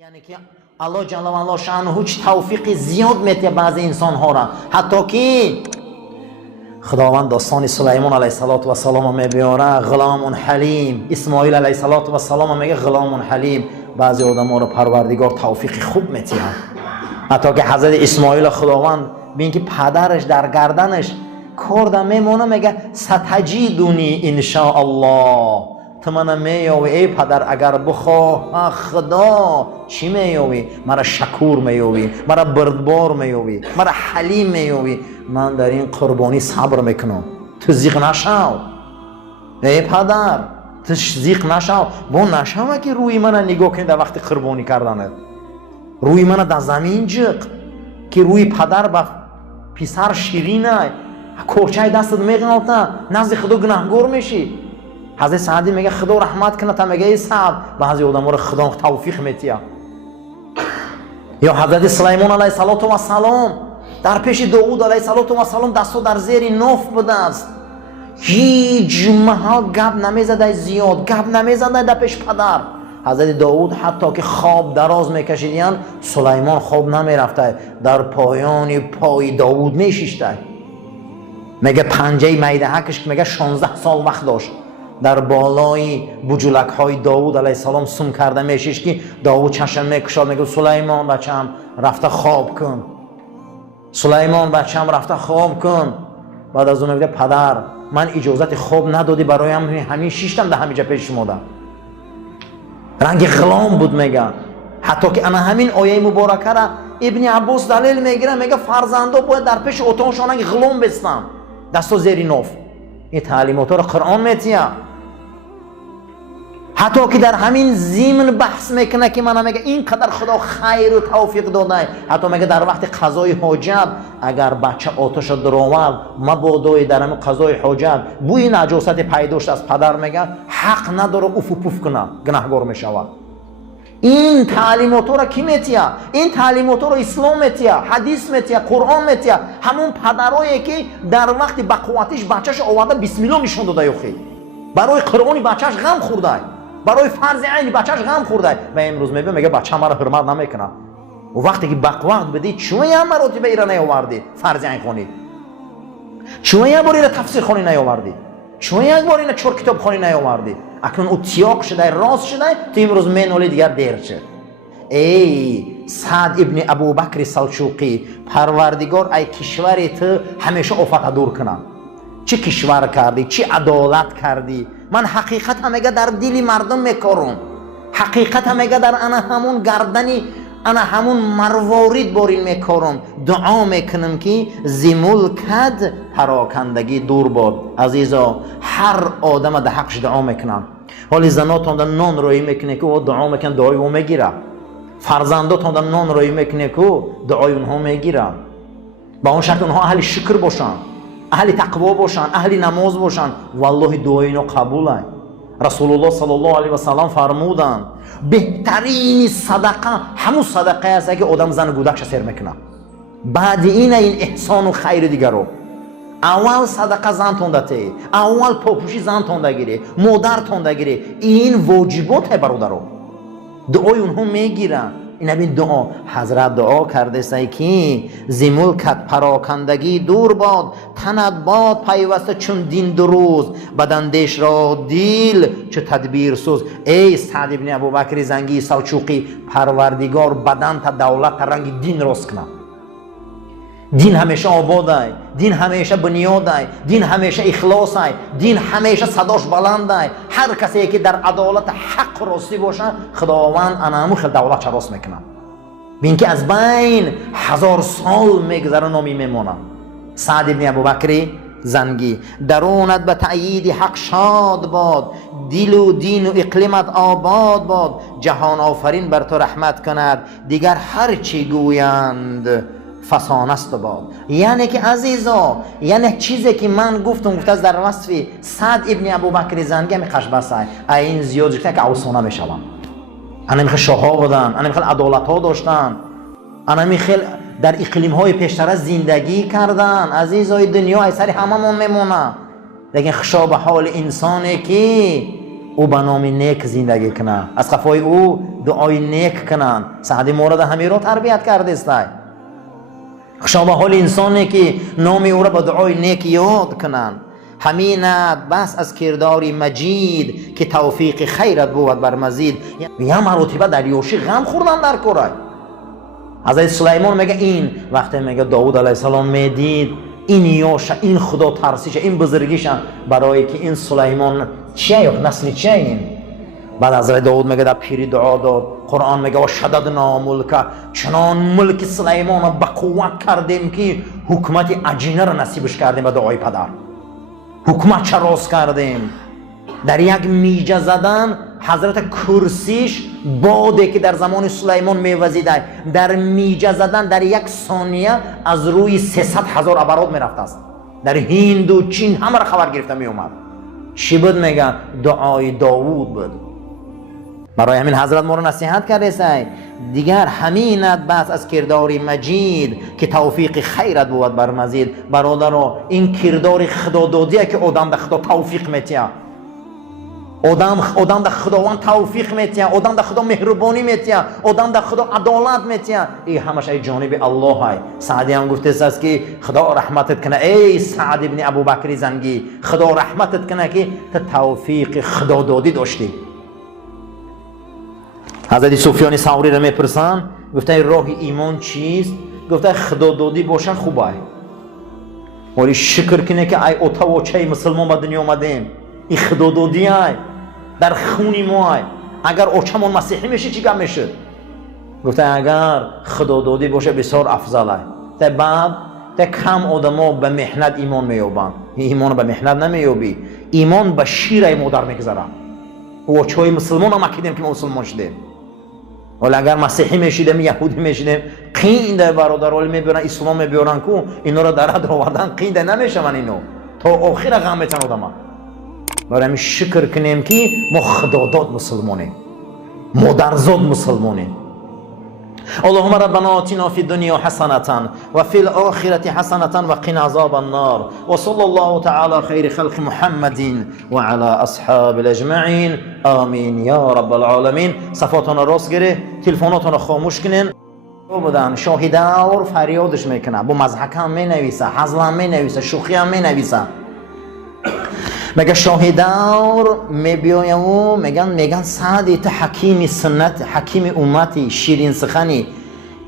یعنی که الله جل و علا شأنه چه توفیقی زیاد میده بعضی انسان ها را، حتی که خداوند داستان سلیمان علیه السلام میبیاره، غلام حلیم. اسماعیل علیه السلام میگه غلام حلیم. بعضی آدم ها را پروردگار توفیق خوب میده، حتی که حضرت اسماعیل خداوند ببین که پدرش در گردنش کرده میمونه، میگه ستجیدونی ان شاء الله، تو من مییابی ای پدر اگر بخواه خدا. چی مییابی؟ مرا شکور مییابی، مرا بردبار مییابی، مرا حلیم مییابی. من در این قربانی صبر میکنم، تو زیق نشو ای پدر، تو زیق نشو. با نشو که روی من نگاه کنی در وقت قربانی کردنت، روی من در زمین جق که روی پدر با پسر شیرینه، کورچای دستت میغناته، نزد خدا گناهگار میشی. حضرت سعدی میگه خدا رحمت کنه، تا میگه ای سعد بعضی آدم رو خدا توفیق میتیه. یا حضرت سلیمان علیه السلام در پیش داوود علیه السلام دستو در زیر ناف بوده است، هیچ محل گپ نمیزده، زیاد گپ نمیزده در پیش پدر. حضرت داوود حتی که خواب دراز میکشیدن، سلیمان خواب نمیرفته، در پایان پای داوود میشیشته. میگه پنجه میدهکش میگه 16 سال وقت داشت، در بالای بجولک های داوود علیه السلام سم کرده میشیش که داوود چشم میکشاد، میگه سلیمان بچم رفته خواب کن، سلیمان بچم رفته خواب کن. بعد از اون میگه پدر من اجازت خواب ندادی برایم، همین شیشتم در همینجا پیش شما. رنگ غلام بود. میگه حتی که انا همین آیه مبارکه را ابن عباس دلیل میگیره، میگه فرزندا باید در پیش اتانشان غلام بستن، دستو زیر ناف. این تعلیمات رو قرآن میتیه. حتی که در همین ضمن بحث میکنه که من میگه اینقدر خدا خیر و توفیق داده، حتی میگه در وقت قضای حاجت اگر بچه آتش درآورد مبادا در همین قضای حاجت بوی نجاست پیدا شد از پدر، میگه حق نداره اوف و پوف کنه، گناهگار میشود. این تعلیمات را کی میتیه؟ این تعلیمات را اسلام میتیه، حدیث میتیه، قرآن میتیه. همون پدرایی که در وقت بقوتش بچهش آورده بسم الله نشون داده، یخی برای قرآن بچهش غم خورده، برای فرض عین بچهش غم خورده. و امروز میگه بچه مرا حرمت نمیکنه. و وقتی که بقوت بدی چون یه مراتب ایران نیاوردی فرض عین خونی، چون یه بار ایران تفسیر خونی نیاوردی، چون یک بار اینا چور کتاب خونی نیاوردی. اکنون او تیاق شده، راست شده، تو امروز مینولی دیگر دیر شد. ای سعد ابن ابوبکر سلجوقی، پروردگار ای کشور تو همیشه آفت دور کنه. چه کشور کردی، چه عدالت کردی. من حقیقت میگه در دل مردم میکارم، حقیقت میگه در انا همون گردنی انا همون مروارید بارین میکارم. دعا میکنم که زی ملکت پراکندگی دور باد. عزیزا هر آدم در حقش دعا میکنم. حالی زناتون در نان روی میکنه که دعا میکن، دعای او میگیره. فرزنداتون در نان روی میکنه که دعای اونها میگیره. با اون شکل اونها اهل شکر باشن، اهل تقوا باشن، اهل نماز باشن، والله دعای اینا قبوله. رسول الله صلی الله علیه و سلم فرمودن بهترین صدقه همون صدقه است که آدم زن گودکش سر میکنه. بعد این احسان و خیر دیگر رو اول صدقه زن تونده، اول پاپوشی زن تونده گیره، مادر تونده گیره. این واجبات برادرو، دعای اونها میگیرن. این همین دعا حضرت دعا کرده سای که زی ملکت پراکندگی دور باد، تنت باد پیوسته چون دین دروز، بدندش را دیل چه تدبیر سوز. ای سعد ابن ابوبکر زنگی سلجوقی، پروردگار بدن تا دولت تا رنگ دین راست کنه. دین همیشه آباده، دین همیشه بنیاده، دین همیشه اخلاصه، دین همیشه صداش بلنده. هر کسی که در عدالت حق راستی باشه خداوند انامو خیلی دولت چه راست میکنه. بین که از بین 1000 سال میگذره نامی میمونه. سعد ابن ابوبکر زنگی، درونت به تأیید حق شاد باد، دل و دین و اقلیمت آباد باد، جهان آفرین بر تو رحمت کند، دیگر هر چی گویند فسانه است باد. یعنی که عزیزا، یعنی چیزی که من گفتم از در وصف سعد ابن ابوبکر زنگی همی خشبسته این زیاد جکته که اوسانه میشوم. انا میخواد شاها بودن، انا میخواد عدالت ها داشتن، انا میخواد در اقلیم های پیشتر زندگی کردن. عزیزای دنیا ای سری هممون میمونه، لیکن خشاب حال انسانی که او به نام نیک زندگی کنه، از قفای او دعای نیک کنن. سعدی مورد همین رو تربیت کرده است. شما حال انسانی که نام او را با دعای نیک یاد کنن. همینت بس از کرداری مجید که توفیق خیرت بود بر مزید. یه مرتبه در یوشی غم خوردن در کره. حضرت سلیمان میگه این وقتی میگه داوود علیه السلام میدید این یوش، این خدا ترسیش، این بزرگیش برای که این سلیمان چیه یا نسل چیه این. بعد حضرت داوود میگه در پیری دعا داد. قرآن میگه و شددنا ملک، چنان ملک سلیمان را به قوت کردیم که حکمت عجینه را نصیبش کردیم به دعای پدر. حکمت چراس کردیم. در یک میجه زدن حضرت کرسیش باده که در زمان سلیمان میوزیده در میجه زدن در یک ثانیه از روی 300,000 ابراد میرفت است. در هند و چین همه را خبر گرفته میومد. چی بود؟ میگن دعای داوود بود. برای همین حضرت ما رو نصیحت کرده است دیگر همینت بس از کرداری مجید که توفیق خیرت بود بر مزید. برادرها این کردار خدادادیه که آدم در خدا توفیق میتیه. آدم در خداوند توفیق میتیه، آدم در خدا مهربانی میتیه، آدم در خدا عدالت میتیه. این همش ای جانب الله های. سعدی هم گفته است که خدا رحمتت کنه ای سعد ابن ابوبکر زنگی، خدا رحمتت کنه که تو توفیق خدادادی داشتی. حضرت سفیان ثوری را میپرسن گفته راه ایمان چیست؟ گفته خدادادی باشه خوبه، ولی شکر کنه که ای اوتا و چه مسلمان به دنیا آمدیم. این خدادادی های در خونی ما های. اگر اوچمون مسیحی میشه چی کم میشه؟ گفته اگر خدادادی باشه بسیار افضل های. تا بعد تا کم آدم ها به محنت ایمان میابن. ایمان به محنت نمیابی، ایمان به شیر مادر میگذاره. و چای مسلمان هم اکیدیم که ما مسلمان شدیم. ولی اگر مسیحی میشیدیم یهودی میشیدیم قینده برادر ولی میبرن اسلام میبرن کو اینا را در آوردن قینده نمیشون اینو تا آخر غم میتن آدم. برای همین شکر کنیم که ما خداداد مسلمانیم، مادرزاد مسلمانیم. اللهم ربنا آتنا في الدنيا حسنة وفي الآخرة حسنة وقنا عذاب النار وصلى الله تعالى خير خلق محمد وعلى أصحاب الأجمعين آمين يا رب العالمين. صفاتنا راست گره، تلفناتنا خاموش کنین. بودن شاهدار فریادش میکنه، با مضحک هم مینویسه، حزل هم مینویسه، شوخی هم مینویسه. میگه شاهدار میبیایم و میگن سعدی تو حکیم سنت، حکیم امتی، شیرین سخنی،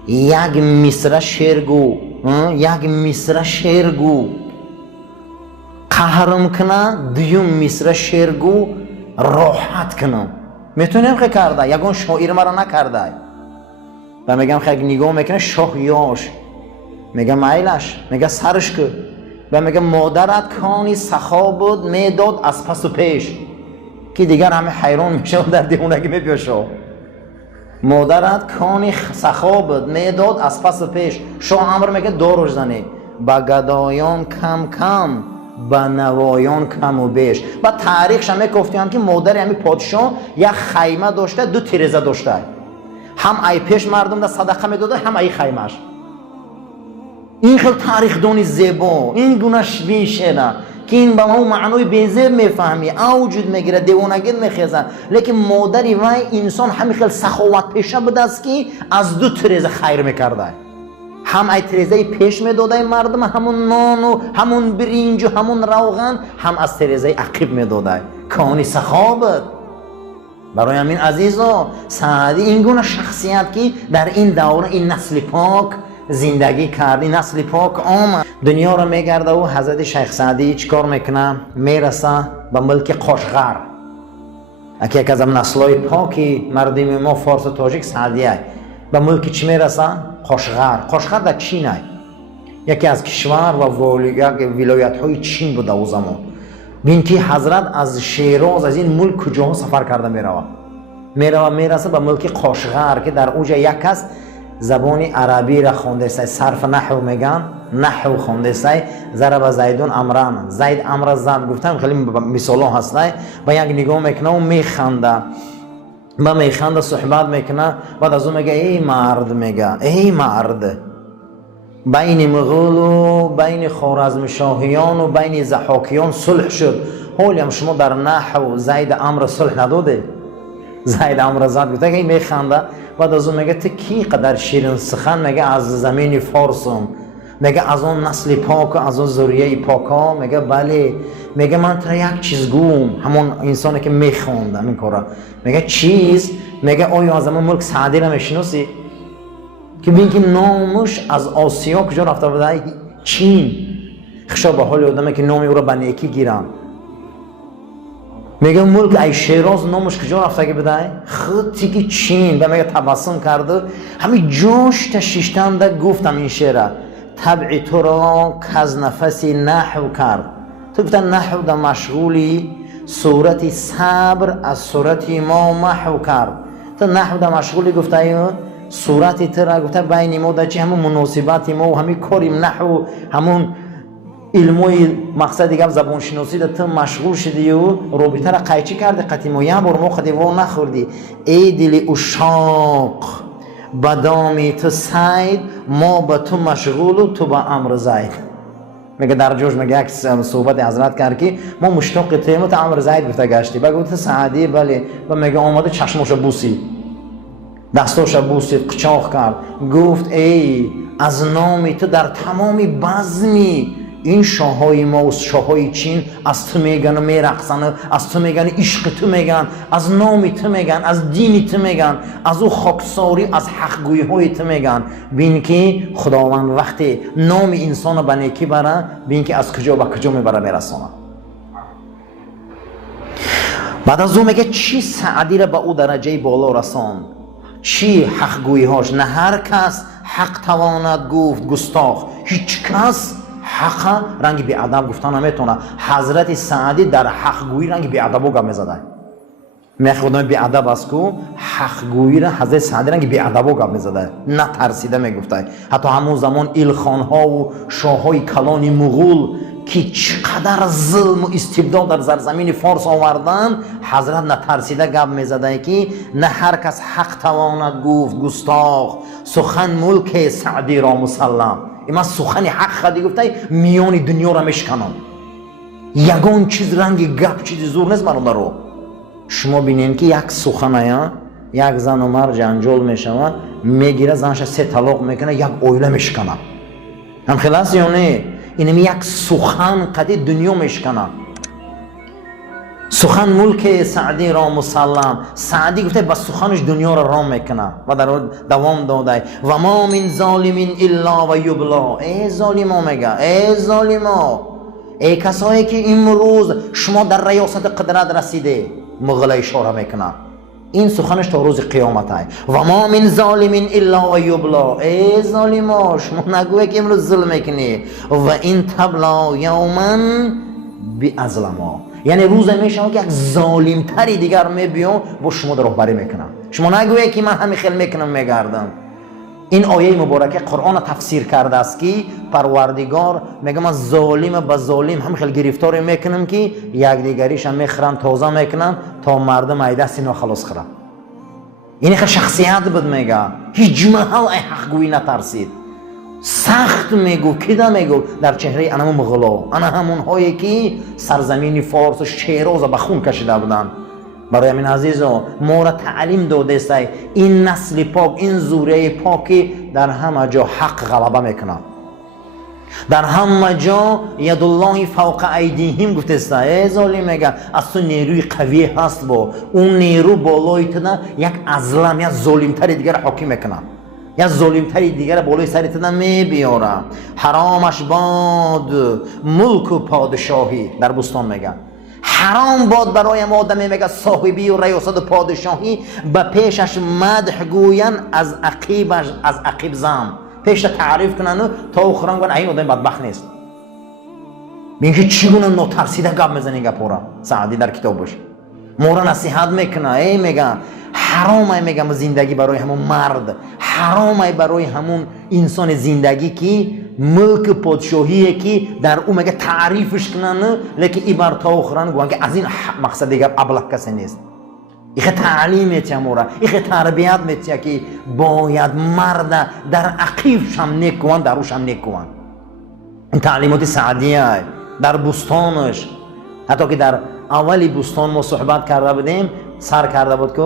یک مصرع شعرگو، یک مصرع شعرگو قهرم کنه، دویم مصرع شعرگو راحت کنم. میتونیم که کرده یکون شاعر مرا نکرده. و میگم خیلی نگاه میکنه شاهیاش، میگم میلش، میگه سرش که و میگه مادرت کانی سخا بود میداد از پس و پیش، که دیگر همه حیران میشه و در دیوونگی میپیشه. مادرت کانی سخا بود میداد از پس و پیش. شاه امر میگه داروش زنی با گدایان کم کم با نوایان کم و بیش. و تاریخش هم گفتیم که مادر همین پادشاه یک خیمه داشته، 2 تیرزه داشته، هم ای پیش مردم در صدقه میداده هم ای خیمهش. این خیلی تاریخ دونی زیبا، این گونه شعره که این با ما معنای بیزه میفهمی، اوجود میگیره، دیوانگی میخیزن. لیکن مادری وای انسان همین خیلی سخاوت پیشه بوده است که از 2 تیرزه خیر میکرده. هم ای تیرزه پیش میداده مردم، همون نان و همون برنج و همون روغن، هم از تیرزه عقب میداده. کانی سخاوت. برای همین عزیزا سعدی این گونه شخصیت که در این دوره این نسل پاک زندگی کردی، نسل پاک آمد دنیا را میگرده. و حضرت شیخ سعدی چیکار میکنه؟ میرسه به ملک قاشغر، که یک از نسل‌های پاکی مردم ما فارس و تاجیک سعدیه. به ملک چی میرسه؟ قاشغر. قاشغر در چینه، یکی از کشور و یک ولایت‌های چین بود در زمان. بین که حضرت از شیراز از این ملک کجاها سفر کرده میرسه به ملک قاشغر که در اوجه یک است زبان عربی را خونده است. صرف نحو میگن، نحو خونده است. ضرب زیدون امرن، زید امر زد. گفتم خیلی مثالا هست. با یک نگاه میکنه و میخنده، با میخنده صحبت میکنه. بعد از اون میگه ای مرد، میگه ای مرد، بین مغول و بین خوارزمشاهیان و بین ضحاکیان صلح شد. حالی هم شما در نحو زید امر صلح نداده؟ زید امر زد گفته که میخنده، بعد از اون میگه تو کی قدر شیرین سخن، میگه از زمین فارسم، میگه از اون نسل پاک و از اون ذریه پاک ها، میگه بله، میگه من تو یک چیز گوم، همون انسانی که میخوندم این کارا، میگه چیز، میگه آیا از همون ملک سعدی رو میشناسی که ببین که نامش از آسیا کجا رفته بوده؟ چین. خشا به حال آدمه که نامی او را به نیکی گیرن. میگه ملک ای شیراز نامش کجا رفته که بده؟ خطی که چین. و میگه تبسم کرده، همین جوش تشیشتنده گفتم این شعره، طبع تو را کز نفسی نحو کرد. تو گفتن نحو در مشغولی، صورت صبر از صورت ما محو کرد. تو نحو در مشغولی گفته صورت تو را گفته بین ما در چی همون مناسبت ما و همین کاریم نحو همون علموی مقصد دیگه زبان شناسی تو مشغول شدی و رابطه را قیچی کردی قطعی ما یه بار ما خدی و نخوردی. ای دل اشاق بدامی تو سید، ما به تو مشغول و تو به امر زید. میگه در جوش میگه یک صحبت حضرت کرد که ما مشتاق تیم تو امر زید گفته گشتی. بگو تو سعدی بله. و میگه آمده چشماشو بوسی، دستاشو بوسید، قچاق کرد، گفت ای از نامی تو در تمامی بزمی این شاههای ما و شاههای چین از تو میگن و میرقصن، از تو میگن، عشق تو میگن، از نامی تو میگن، از دینی تو میگن، از او خاکساری از حقگویی های تو میگن. بین که خداوند وقتی نام انسان رو به نیکی بره، بین که از کجا به کجا میبره میرسانه. بعد از او میگه چی سعدی را به او درجه بالا رساند، چی حقگویی هاش. نه هر کس حق تواند گفت گستاخ، هیچ کس حق رنگ بی ادب گفتن نمیتونه. حضرت سعدی در حق گویی رنگ بی ادب گام میزدن. میخوادم بی ادب است کو حق گویی را حضرت سعدی رنگ بی ادب گام میزدن، نه ترسیده میگفتن. حتی همون زمان ایلخان ها و شاه های کلان مغول که چقدر ظلم و استبداد در سرزمین فارس آوردن، حضرت نه ترسیده گام میزدن که نه هر کس حق تواند گفت گستاخ، سخن ملک سعدی را مسلم. من سخن حق خدی گفته میان دنیا را میشکنم، یگان چیز رنگ گپ چیزی زور نیست برادر رو. شما بینین که یک سخنه یک زن و مرد جنجال میشوند، میگیره زنش 3 طلاق میکنه، یک اویله میشکنه. هم خلاص یا نه؟ اینم یک سخن قدی دنیا میشکنه. سخن ملک سعدی را مسلم. سعدی گفته با سخنش دنیا را رام میکنه و در دوام داده و ما من ظالمین الا و یبلا. ای ظالما، میگه ای ظالما، ای کسایی که امروز شما در ریاست قدرت رسیده، مغل اشاره میکنه. این سخنش تا روز قیامت های. و ما من ظالمین الا و یبلا. ای ظالما، شما نگوه که امروز ظلم میکنی. و این تبلا یوما بی ازلما، یعنی روز میشه که یک ظالم تری دیگر میبیام با شما در راهبری میکنم. شما نگویی که من همین خیل میکنم میگردم. این آیه مبارکه قرآن تفسیر کرده است که پروردگار میگه من ظالم به ظالم هم خیل گرفتار میکنم که یک دیگریش هم میخرن تازه میکنن تا مردم ایده سینا خلاص خورن. این خیل شخصیت بود. میگه هیچ محل ای حق گویی نترسید. سخت میگو کده میگو در چهره انا مغلا، انا همون هایی که سرزمین فارس و شیراز به خون کشیده بودن. برای من عزیزان ما را تعلیم داده است این نسل پاک، این ذریه پاکی در همه جا حق غلبه میکنه. در همه جا ید الله فوق ایدیهم گفته است. ای ظالم، میگه از تو نیروی قوی هست، با اون نیرو بالای تو یک ازلم یا ظالم تری دیگر حاکم میکنه، یا ظالم تری دیگر بالای سرت میبیاره. حرامش باد ملک و پادشاهی. در بستان میگه حرام باد برای آدمی میگه صاحبی و ریاست و پادشاهی به پیشش مدح گوین از عقیبش، از عقیب زم پیش تعریف کنن تا آخران گوین این آدم بدبخت نیست. ببین که چگونه ناترسیده گپ میزنه گپورا. سعدی در کتابش ما را نصیحت میکنه. ای میگن حرامه، میگم زندگی برای همون مرد، حرامه برای همون انسان زندگی که ملک پادشاهیه که در اون میگه تعریفش کنن، لیکن ای بر تا آخران گوان که از این مقصد دیگر ابله کسی نیست. ایخه تعلیم میتیه مورا، ایخه تربیت میتیه که باید مرد در عقیبش هم نیک کوان، در روش هم نیک کوان. این تعلیمات سعدیه در بستانش حتی که در اولی بوستان ما صحبت کرده بودیم، سر کرده بود که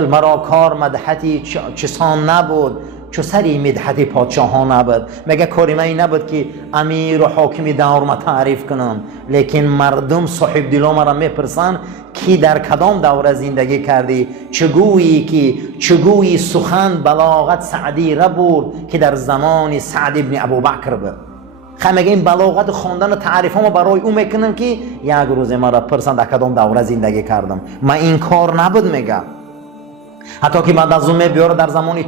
مرا کار مدحتی چسان نبود چو سری مدحتی پادشاهان نبود. مگه کاری من این نبود که امیر و حاکمی دور ما تعریف کنم، لیکن مردم صاحب دلا مرا میپرسن کی در کدام دوره زندگی کردی، چگویی سخن بلاغت سعدی را بود که در زمان سعد ابن ابوبکر بود. مگه این بلاغت خواندن و تعریف ها ما برای او میکنم که یک روز مرا پرسن در کدام دوره زندگی کردم. من این کار نبود میگم. حتی که بعد از اون میبیاره در زمان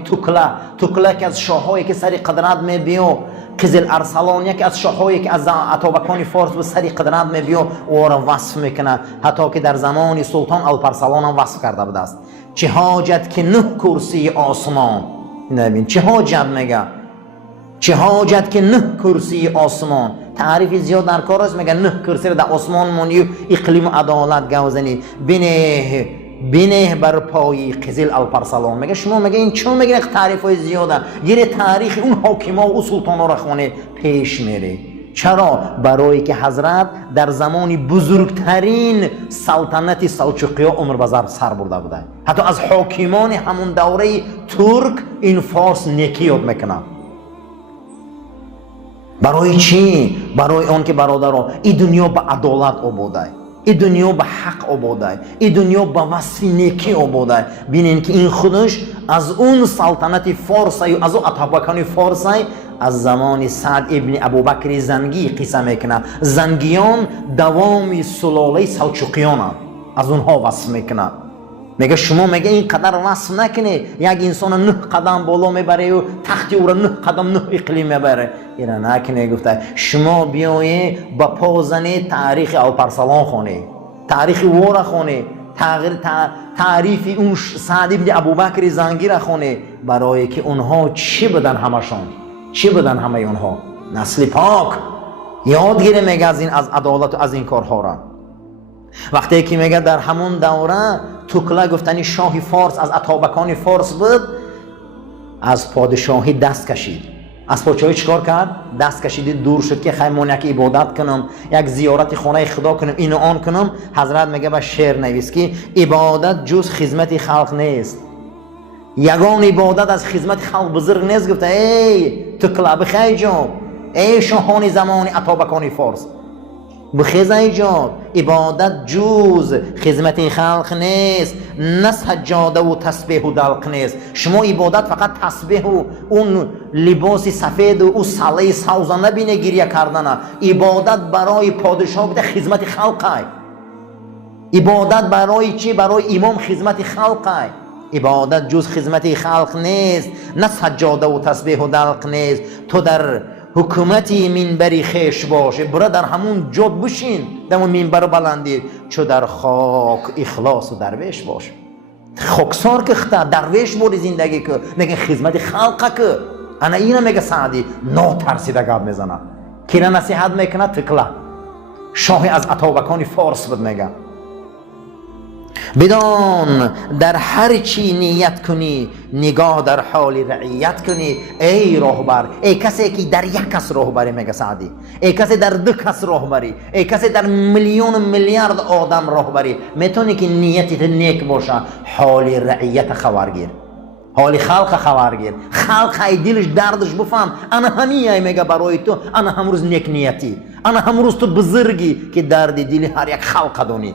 توکله که از شاههایی که سری قدرت میبیو، قزل ارسلان یکی از شاههایی که از اتابکان فارس به سری قدرت میبیو او را وصف میکنه. حتی که در زمان سلطان الپرسلان هم وصف کرده بود است. چه حاجت که 9 کرسی آسمان، نبین چه حاجت میگه، چه حاجت که 9 کرسی آسمان. تعریف زیاد در کار است. میگه 9 کرسی در آسمان مونی و اقلیم عدالت گوزنی بینه بر پای قزل الپرسلان. میگه شما میگه این چون میگه تعریف های زیاده، یه تاریخ اون حاکما و سلطان ها را خونه پیش میره. چرا؟ برای که حضرت در زمانی بزرگترین سلطنت سلجوقی ها عمر بزر سر برده بوده. حتی از حاکمان همون دوره ترک این فارس نیکی یاد میکنه. برای چی؟ برای اون که برادرها این دنیا به عدالت آباده، این دنیا به حق آباده، این دنیا به وصف نیکی آباده. بینین که این خودش از اون سلطنت فارس و از اون اتابکان فارس از زمان سعد ابن ابوبکر زنگی قصه میکنه. زنگیان دوام سلاله سلجوقیان از اونها وصف میکنه. میگه شما میگه این قدر وصف نکنه یک انسان 9 قدم بالا میبره و تختی او را 9 قدم 9 اقلیم میبره. اینا نکنه. گفته شما بیایی با پازنه تاریخ الپرسلان خونه، تاریخ وورا خونه، تعریف اون سعد ابن ابوبکر زنگی را خونه. برای که اونها چی بدن همشون، چی بدن همه اونها؟ نسل پاک. یادگیره میگه از این، از عدالت و از این کارها را. وقتی که میگه در همون دوره توکله گفتنی شاه فارس از اتابکان فارس بود، از پادشاهی دست کشید. از پادشاهی چیکار کرد؟ دست کشید، دور شد که خیلی یک عبادت کنم، یک زیارت خانه خدا کنم، اینو آن کنم. حضرت میگه با شعر نویس که عبادت جز خدمت خلق نیست. یگان عبادت از خدمت خلق بزرگ نیست. گفته ای توکله بخیر جان، ای شاهان زمان اتابکان فارس، بخیز ایجاد عبادت جز خدمت خلق نیست، نه سجاده و تسبیح و دلق نیست. شما عبادت فقط تسبیح و اون لباس سفید و اون صله سوزه نبینه گریه کردن. عبادت برای پادشاه بوده خدمت خلقه. عبادت برای چی؟ برای امام خدمت خلقه. عبادت جز خدمت خلق نیست، نه سجاده و تسبیح و دلق نیست. تو در حکومتی منبری خیش باشه، برا در همون جد بشین، در اون منبر بلندید. چو در خاک اخلاص و درویش باشه. خاکسار که خطا درویش بودی زندگی که نگه خدمت خلقه که. انا اینا میگه سعدی نا ترسیده گاب میزنه. کینا نصیحت میکنه؟ توکله شاه از اتابکان فارس بود. میگه بدان در هر چی نیت کنی، نگاه در حال رعیت کنی. ای راهبر، ای کسی که در یک کس راهبری، میگه سعدی، ای کسی در 2 کس راهبری، ای کسی در میلیون میلیارد آدم راهبری، میتونی که نیتت نیک باشه. حال رعیت خبرگیر، حال خلق خبرگیر. خلق ای دلش دردش بفهم. انا همیه میگه برای تو، انا همروز نیک نیتی، انا همروز تو بزرگی که درد دل هر یک خلق دونی.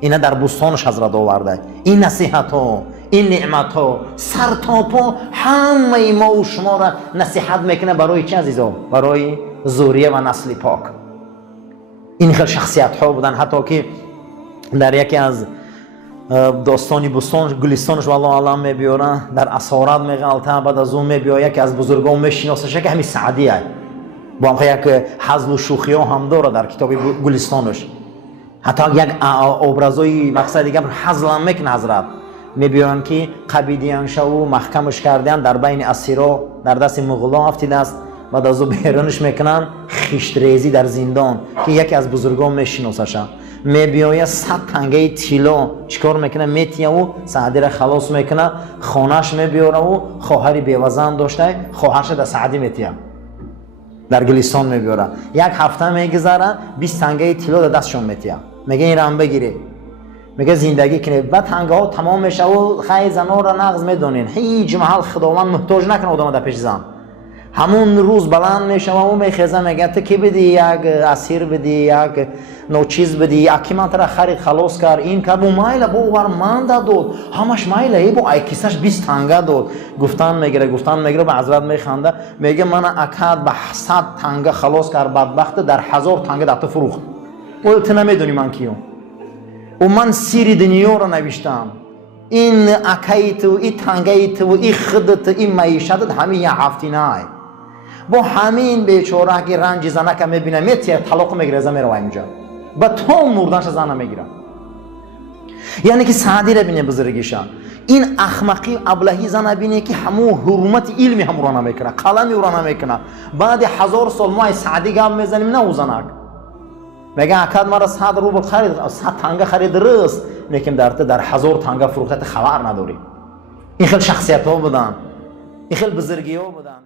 اینا در بستانش حضرت آورده. این نصیحت ها، این نعمت ها سر تا پا همه ما و شما را نصیحت میکنه. برای چه عزیزان؟ برای ذریه و نسل پاک. این خیلی شخصیت ها بودن. حتی که در یکی از داستانی بستان گلستانش والله علم میبیارن، در اسارت میغلطه. بعد از اون میبیاره که از بزرگان میشناسه که همین سعدیه. با هم یک حزل و شوخی ها هم داره در کتاب گلستانش. حتی یک ابرازوی مقصد دیگه حزل هم میکنه. حضرت میبیارن که قبیدیان شو محکمش کردن، در بین اسیرا در دست مغولا افتیده است. بعد از او بیرونش میکنن خشت ریزی در زندان که یکی از بزرگان میشناسه. میبیاید 100 تنگه طلا چیکار میکنه؟ میتیه و سعدی را خلاص میکنه. خانهش میبیاره و خواهری بیوزن داشته، خواهرش در سعدی میتیه. در گلیستان میبره. یک هفته میگذره 20 تنگه طلا دستشون میتیه، میگه این رام بگیره، میگه زندگی کنه. بعد تنگه ها تمام میشه و خیلی زنا را نغز میدونین هیچ محل خداوند محتاج نکنه آدم در پیش زن. همون روز بلند میشه و اون میخیزه میگه تو کی بدی، یک اسیر بدی، یک نوچیز بدی، اکی من ترا خرید خلاص کرد، این کرد. بو مایل بو ور من داد همش مایل ای بو ایکیسش 20 تنگه داد. گفتن میگیره به حضرت میخنده، میگه من اکاد به 100 تنگه خلاص کرد، بدبخت در 1000 تنگه دات فروخت. تو نمیدونی من کیام و من سیر دنیا رو نوشتم. این اکایت و این تنگیت و این خدت این معیشتت همین یه هفته نه. با همین بیچاره که رنج زنه که میبینه میتیه طلاق میگیره زن میره اینجا با تو مردنش زنه میگیره. یعنی که سعدی رو بینه بزرگیشان این احمقی ابلهی زنه بینه که همو حرمت علمی هم رو نمیکنه، قلمی رو نمیکنه. بعد 1000 سال ما سعدی گام میزنیم نه اوزنک میگه اکاد مرا 100 روبل خرید، 100 تنگه خرید رست، لیکن در 1000 تنگه فروخته خبر نداری. این خیلی شخصیت ها بودن، این خیلی بزرگی ها بودن.